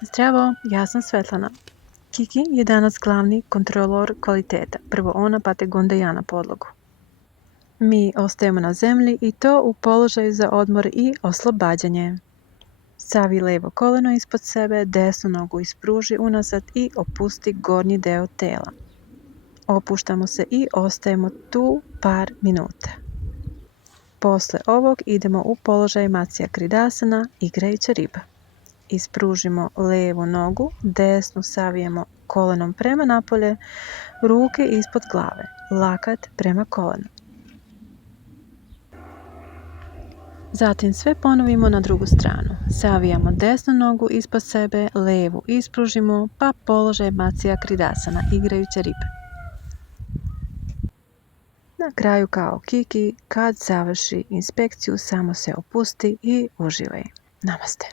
Zdravo, ja sam Svetlana. Kiki je danas glavni kontrolor kvaliteta. Prvo ona, pa tek onda ja na podlogu. Mi ostajemo na zemlji i to u položaju za odmor i oslobađanje. Stavi levo koleno ispod sebe, desnu nogu ispruži unazad i opusti gornji deo tela. Opuštamo se i ostajemo tu par minuta. Posle ovog idemo u položaj Matsya Kridasana, igrajuća riba. Ispružimo levu nogu, desnu savijemo kolenom prema napolje, ruke ispod glave, lakat prema kolenu. Zatim sve ponovimo na drugu stranu. Savijamo desnu nogu ispod sebe, levu ispružimo, pa položaj Matsya Kridasana, igrajuća riba. Na kraju kao Kiki, kad završi inspekciju, samo se opusti i uživaj. Namaste.